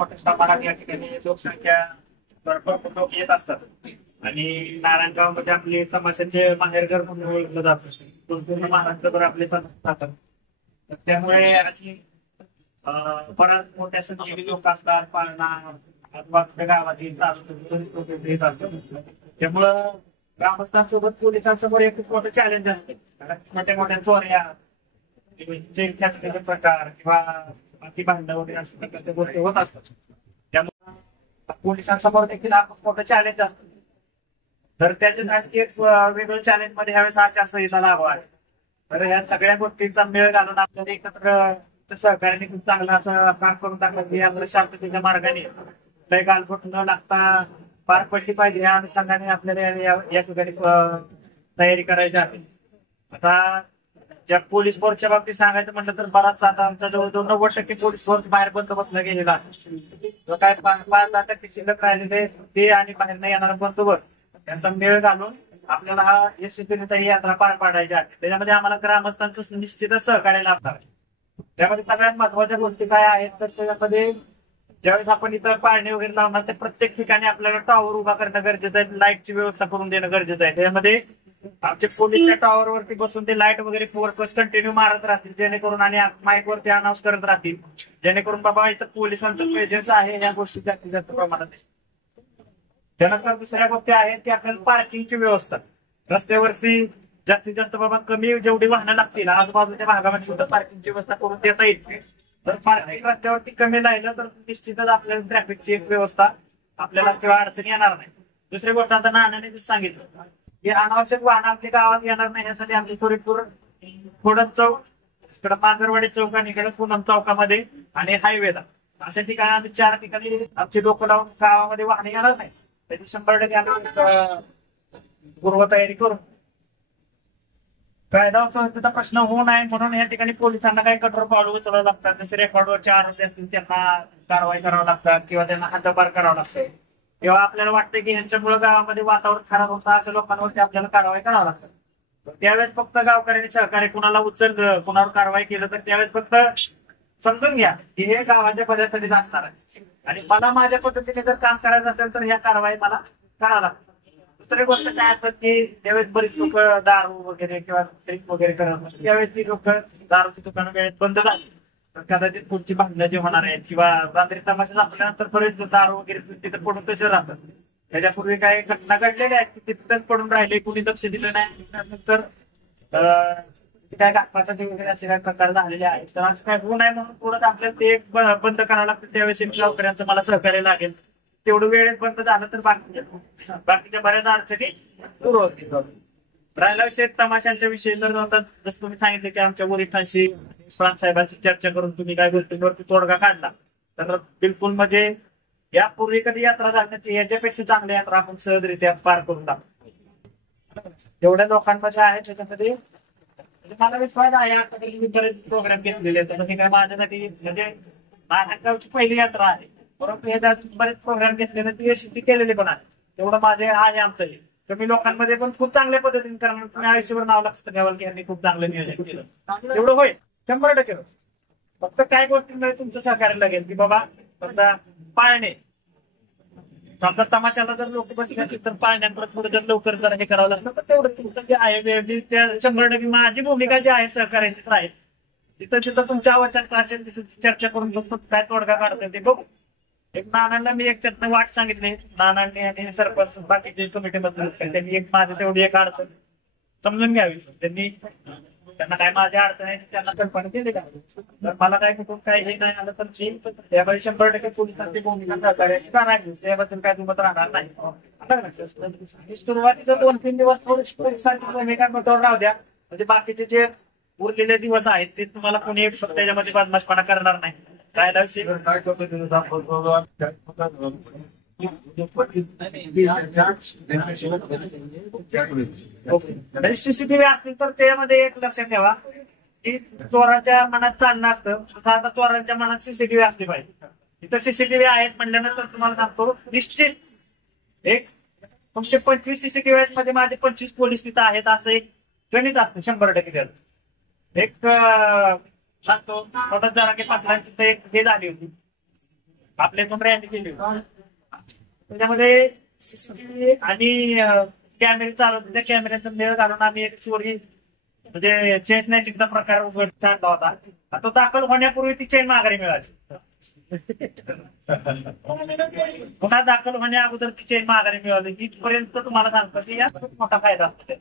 मोठ्या प्रमाणात या ठिकाणी लोकसंख्या भरपूर लोक येत असतात आणि नारायणगावमध्ये आपले तमाशाचे माहेरघर म्हणून ओळखलं जातं. संपूर्ण महाराष्ट्रभर आपले तमाशे जातात. त्यामुळे आणि बऱ्याच मोठ्या संख्येने लोक असतात. पाळणा गावातील त्यामुळं ग्रामस्थांसोबत पोलिसांसमोर एक खूप मोठं चॅलेंज असते. मोठ्या मोठ्या चोऱ्या प्रकार किंवा बाकी भांडण वगैरे अशा प्रकारच्या गोष्टी होत असतात. त्यामुळे पोलिसांसमोर देखील हा खूप मोठं चॅलेंज असतं. तर त्याच्यासाठी एक वेगळं चॅलेंज मध्ये ह्यावेळेस आचारसंहिता लागू आहे. तर ह्या सगळ्या गोष्टींचा मेळ घालून आपल्याला एकत्र सहकार्याने खूप चांगलं असं काम करून टाकलं की आपल्या शांततेच्या मार्गाने काही गालबोट न लागता पार पडली पाहिजे या अनुषंगाने आपल्याला या ठिकाणी तयारी करायची आहे. आता ज्या पोलीस फोर्सच्या बाबतीत सांगायचं म्हटलं तर बराच आता आमच्या जवळ 90% पोलीस फोर्स बाहेर बंदोबस्तला गेलेला आहे. काय 5-10% शिल्लक राहिलेले ते आणि बाहेर न येणारा बंदोबस्त यांचा मेळ घालून आपल्याला हा यशस्वीरित्या ही यात्रा पार पाडायची आहे. त्याच्यामध्ये आम्हाला ग्रामस्थांचं निश्चितच सहकार्य लाभणार आहे. त्यामध्ये सगळ्यात महत्वाच्या गोष्टी काय आहेत तर त्याच्यामध्ये ज्यावेळेस आपण इथं पाळणे वगैरे लावणार तर प्रत्येक ठिकाणी आपल्याला टॉवर उभा करणं गरजेचं आहे. लाईटची व्यवस्था करून देणं गरजेचं आहे. त्यामध्ये आमचे पोलीस त्या टॉवर वरती बसून ते लाईट वगैरे फोकस कंटिन्यू मारत राहतील जेणेकरून आणि माईक वरती अनाऊन्स करत राहतील जेणेकरून बाबा इथं पोलिसांचं प्रेझेन्स आहे या गोष्टी जास्तीत जास्त प्रमाणात. त्यानंतर दुसऱ्या गोष्टी आहेत की आपल्याला पार्किंगची व्यवस्था रस्त्यावरती जास्तीत जास्त बाबा कमी जेवढी वाहनं लागतील आजूबाजूच्या भागामध्ये सुद्धा पार्किंगची व्यवस्था करून देता येईल. तर पार्किंग रस्त्यावरती कमी राहिलं तर निश्चितच आपल्याला ट्रॅफिकची एक व्यवस्था आपल्याला किंवा अडचणी येणार नाही. दुसरी गोष्ट आता नानाने सांगितलं की अनावश्यक वाहन आपल्या गावात येणार नाही यासाठी आमची थोडं चौक इकडं पांगरवाडी चौक आणि इकडे पूनम चौकामध्ये आणि हायवेला अशा ठिकाणी आम्ही 4 ठिकाणी आमची लोक लावून गावामध्ये वाहन येणार नाही त्याची 100% आम्ही पूर्वतयारी करू. कायदा संस्थेचा प्रश्न होऊ नये म्हणून या ठिकाणी पोलिसांना काही कठोर पावलं उचलावं लागतात. जसे रेकॉर्डवरचे आरोप असतील त्यांना कारवाई करावं लागतात किंवा त्यांना हद्दपार करावं लागतं किंवा आपल्याला वाटतं की ह्यांच्यामुळे गावामध्ये वातावरण खराब होतं अशा लोकांवरती आपल्याला कारवाई करावं लागतं. त्यावेळेस फक्त गावकऱ्यांनी सहकार्य कुणाला उचललं कुणावर कारवाई केलं तर त्यावेळेस फक्त समजून घ्या की हे गावाच्या पद्धतीने असणार आहे आणि मला माझ्या पद्धतीने जर काम करायचं असेल तर ह्या कारवाई मला करावं लागतं. दुसरी गोष्ट काय असतात की त्यावेळेस बरीच लोक दारू वगैरे किंवा ड्रिंक वगैरे करत त्यावेळेस ती लोक दारूची दुकानं वेळेत बंद झाली तर कदाचित पुढची भांडणं जे होणार आहेत किंवा रात्री तमाशा संपल्यानंतर बरेच दारू वगैरे तिथं पडून तसे राहतात. त्याच्यापूर्वी काही घटना घडलेल्या आहेत की तिथंच पडून राहिले कुणी लक्ष दिलं नाही नंतर काय घातपाचा वगैरे असे काही प्रकार झालेले आहेत. तर असं काय होऊ नये म्हणून थोडं आपल्याला ते बंद करावं लागतं. त्यावेळेस गावकऱ्यांचं मला सहकार्य लागेल तेवढं वेळेत बंद झालं तर बाकीच्या बऱ्याच अडचणी दूर होतील. राहिला विषय तमाशांच्या विषयी जर जसं तुम्ही सांगितलं की आमच्या वरिष्ठांशी साहेबांची चर्चा करून तुम्ही काय गोष्टींवरती तोडगा काढला तर बिलकुल म्हणजे यापूर्वी कधी यात्रा झाली याच्यापेक्षा चांगली यात्रा आपण सहजरित्या पार करून टाकतो. जेवढ्या लोकांमध्ये आहे त्याच्यामध्ये मला विश्वास आहे आता मी बरेच प्रोग्राम घेतलेले तर काय माझ्यासाठी म्हणजे नारायणगावची पहिली यात्रा आहे परंतु ह्याच्यात बरेच प्रोग्राम घेतलेले ती यशस्वी केलेले पण आहे. तेवढं माझे आहे आमचं कमी लोकांमध्ये पण खूप चांगल्या पद्धतीने करणार तुम्ही आयुष्यभर नाव लक्षात घ्यावं की यांनी खूप चांगलं नियोजन केलं एवढं होईल 100%. फक्त काय गोष्टींमध्ये तुमचं सहकार्य लागेल की बाबा फक्त पाळणे समजा तमाशाला जर लोक बसले तर पाळण्यांकडे थोडं जर लवकर जर हे करावं लागतं तर तेवढं तुमचं जे आहे त्या 100% माझी भूमिका जी आहे सहकार्याचीच राहील. तिथं तुमच्या आवश्यकता असेल तिथं चर्चा करून बघतो काय तोडगा काढता ते बघू. एक नानांना मी एक त्यातनं वाट सांगितली नानांनी आणि सरपंच बाकीचे कमिटीमधले त्यांनी एक माझी तेवढी एक अडचण समजून घ्यावी त्यांना काय माझ्या अडचण आहे त्यांना कल्पना केली का तर मला काय कुठून काही हे नाही आलं तर त्यामुळे 100% पोलिसांची भूमिका सहकार्याची करायची त्याबद्दल काय दुमत राहणार नाही. सुरुवातीचा 2-3 दिवस थोडीशी पोलिसांची भूमिका कठोर राहू द्या म्हणजे बाकीचे जे उरलेले दिवस आहेत ते तुम्हाला कोणी त्याच्यामध्ये बदमाशपणा करणार नाही. सीसीटीव्ही असतील तर त्यामध्ये एक लक्षात ठेवा की चोराच्या मनात चालणं असतं तसं आता चोरांच्या मनात सीसीटीव्ही असली पाहिजे. इथं सीसीटीव्ही आहेत म्हणल्यानंतर तुम्हाला सांगतो निश्चित एक तुमचे 25 सीसीटीव्ही आहेत मध्ये माझे 25 पोलीस तिथं आहेत असं एक गणित असतं 100% एक सांगतो मोठा जरांगे पाटलांची एक हे झाली होती आपल्या इथून रॅली केली होती. त्याच्यामध्ये सीसीटीव्ही आणि कॅमेरे चालवत त्या कॅमेऱ्याचा मेळ घालून आम्ही एक चोरी म्हणजे चेन स्नॅचिंगचा प्रकार उघड आणला होता. तो दाखल होण्यापूर्वी ती चेन माघारी मिळाली. पुन्हा दाखल होण्या अगोदर ती चेन माघारी मिळाली. इथपर्यंत तुम्हाला सांगतो की यात खूप मोठा फायदा असतो.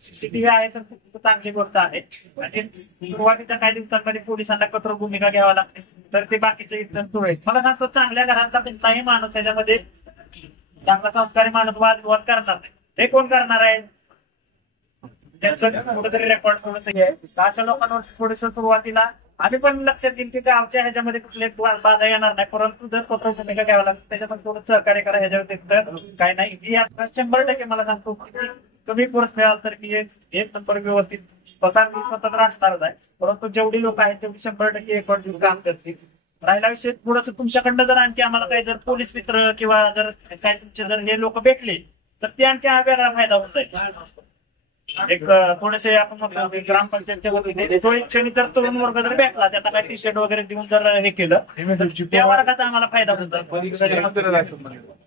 सीसीटीव्ही आहे तर खूप चांगली गोष्ट आहे. आणि सुरुवातीच्या काही दिवसांमध्ये पोलिसांना कठोर भूमिका घ्यावी लागते तर ते बाकीचे इथं सुरळीत. मला सांगतो चांगल्या घरांचा कुठलाही माणूस त्याच्यामध्ये चांगला संस्कारी माणूस वादविवाद करणार नाही. हे कोण करणार आहे? त्यांचं कुठेतरी रेकॉर्ड थोडंसं घ्याय. अशा लोकांवर थोडस सुरुवातीला आम्ही पण लक्षात घेईन की गावच्या ह्याच्यामध्ये कुठले बाधा येणार नाही. परंतु जर कठोर भूमिका घ्यावं लागतं त्याच्यामध्ये थोडं सहकार्य करा. ह्याच्यावर काय नाही ही 100% मला सांगतो कमी फोर्स मिळाला तर मी एक नंबर व्यवस्थित स्वतः तर असणारच आहे. परंतु जेवढी लोक आहेत तेवढी 100% एकवट घेऊन काम करतील. राहिला विषय थोडंसं तुमच्याकडनं जर आणखी आम्हाला काही जर पोलीस मित्र किंवा जर काही तुमचे जर हे लोक भेटले तर ते आणखी वेगळा फायदा होत जाईल. एक थोडेसे आपण म्हणतो ग्रामपंचायतच्या वतीने तो एक क्षणी जर तरुण वर्ग जर भेटला त्यांना काही टी शर्ट वगैरे देऊन जर हे केलं त्या वर्गाचा आम्हाला फायदा होतो.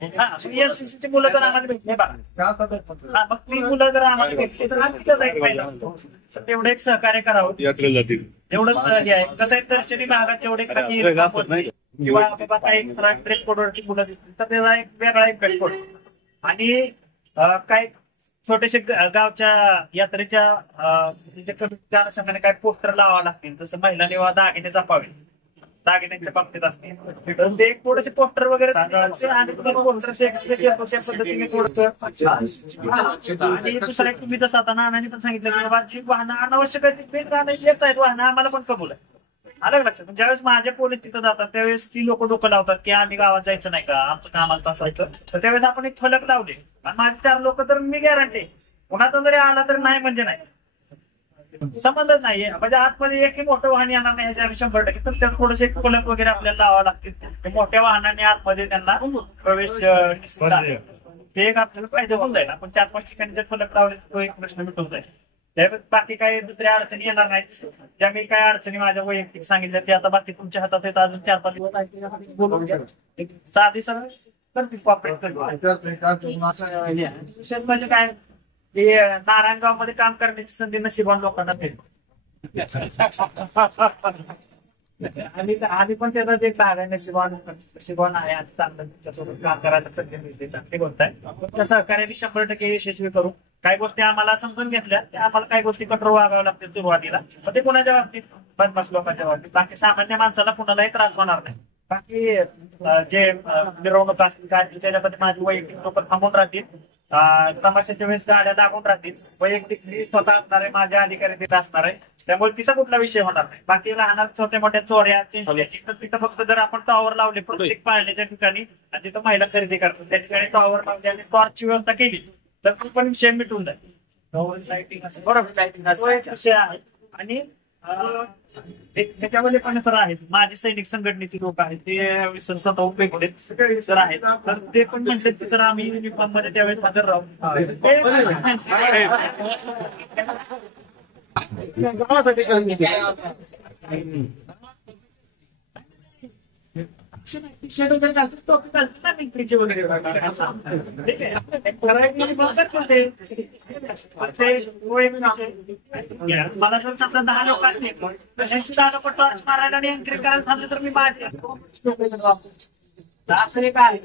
एनसीसीची मुलं जर आम्हाला भेटली बघा मग ती मुलं जर आम्हाला भेटली तर आम्ही एक फायदा होतो. तर तेवढं एक सहकार्य करावं एवढंच हे आहे. कसं आहे दर्शनी भागात जेवढे किंवा बाबा काही ड्रेस कोडवरची मुलं दिसतील तर त्याचा एक वेगळा इम्पॅक्ट पडतो. आणि काही छोटेसे गावच्या यात्रेच्या अनुषंगाने काही पोस्टर लावावं लागतील. जसं महिलांनी दागिने जपावे दागिन्यांच्या बाबतीत असतील तर ते थोडेसे पोस्टर वगैरे आणि दुसरं तुम्ही जसं आता नानांनी पण सांगितलं की बाबा जी वाहनं अनावश्यक येत आहेत वाहनं आम्हाला पण कबूल आहे. आलं लक्षात. ज्यावेळेस माझे पोलीस तिथं जातात त्यावेळेस ती लोक डोकं लावतात की आम्ही गावात जायचं नाही का आमचं कामाला तसं असतं. तर त्यावेळेस आपण एक फलक लावले आणि माझे 4 लोक तर मी गॅरंटी कुणाचा जरी आला तर नाही म्हणजे नाही संबंधच नाहीये. म्हणजे आतमध्ये एकही मोठं वाहन येणार नाही ह्याच्या 100%. तर त्यात थोडेसे फलक वगैरे आपल्याला लावावं लागतील. मोठ्या वाहनाने आतमध्ये त्यांना प्रवेश ते एक आपल्याला फायदा होऊन जाईल. आपण 4-5 ठिकाणी जर फलक लावले तो एक प्रश्न मिटून जाईल. त्यावेळेस बाकी काही दुसऱ्या अडचणी येणार नाहीत. ज्या मी काही अडचणी माझ्या वैयक्तिक सांगितल्या ते आता बाकी तुमच्या हातात आहेत. अजून 4-5 दिवस बोलून घ्या. साधी सरळ विशेष म्हणजे काय की नारायणगाव मध्ये काम करण्याची संधी नशिबान लोकांना भेटते. आम्ही पण त्याचा जे भाग आहे नशिबान आहे आणि चांगलं तुमच्यासोबत काम करायला संधी मिळते चांगली गोष्ट आहे. तुमच्या सहकार्याने 100% यशस्वी करू. काही गोष्टी आम्हाला समजून घेतल्या त्या आम्हाला काही गोष्टी कठोर वागाव्या लागतील सुरुवातीला. पण ते कोणाच्या बाबतीत बदमाश लोकांच्या बाबतीत. बाकी सामान्य माणसाला कुणालाही त्रास होणार नाही. बाकी जे मिरवणूक असतील काय त्याच्यामध्ये माझी वैयक्तिक लोक थांबून राहतील. तमाशाच्या वेळेस गाड्या लागून राहतील. वैयक्तिक स्वतः असणार आहे माझ्या अधिकारी तिथे असणार आहे. त्यामुळे तिथं कुठला विषय होणार नाही. बाकी लहान छोट्या मोठ्या चोऱ्या तर तिथं फक्त जर आपण टॉवर लावले प्रत्येक पाळण्याच्या ठिकाणी आणि तिथं महिला खरेदी करतात त्या ठिकाणी टॉवर लावले आणि टॉर्चची व्यवस्था केली तर तो पण विषय मिटून जाईल. लाईटिंग बरोबर विषय आहे. आणि त्याच्यामध्ये पण सर आहेत माझे सैनिक संघटनेचे लोक आहेत ते स्वतः उपयोग सर आहेत तर ते पण म्हणतात की सर आम्ही युनिफॉर्म मध्ये त्यावेळेस हजर राहू. मला जर समजा 10 लोक असतील तर 10 लोक टॉर्च मारायला आणि एंट्री करायला थांबले तर मी माझे काय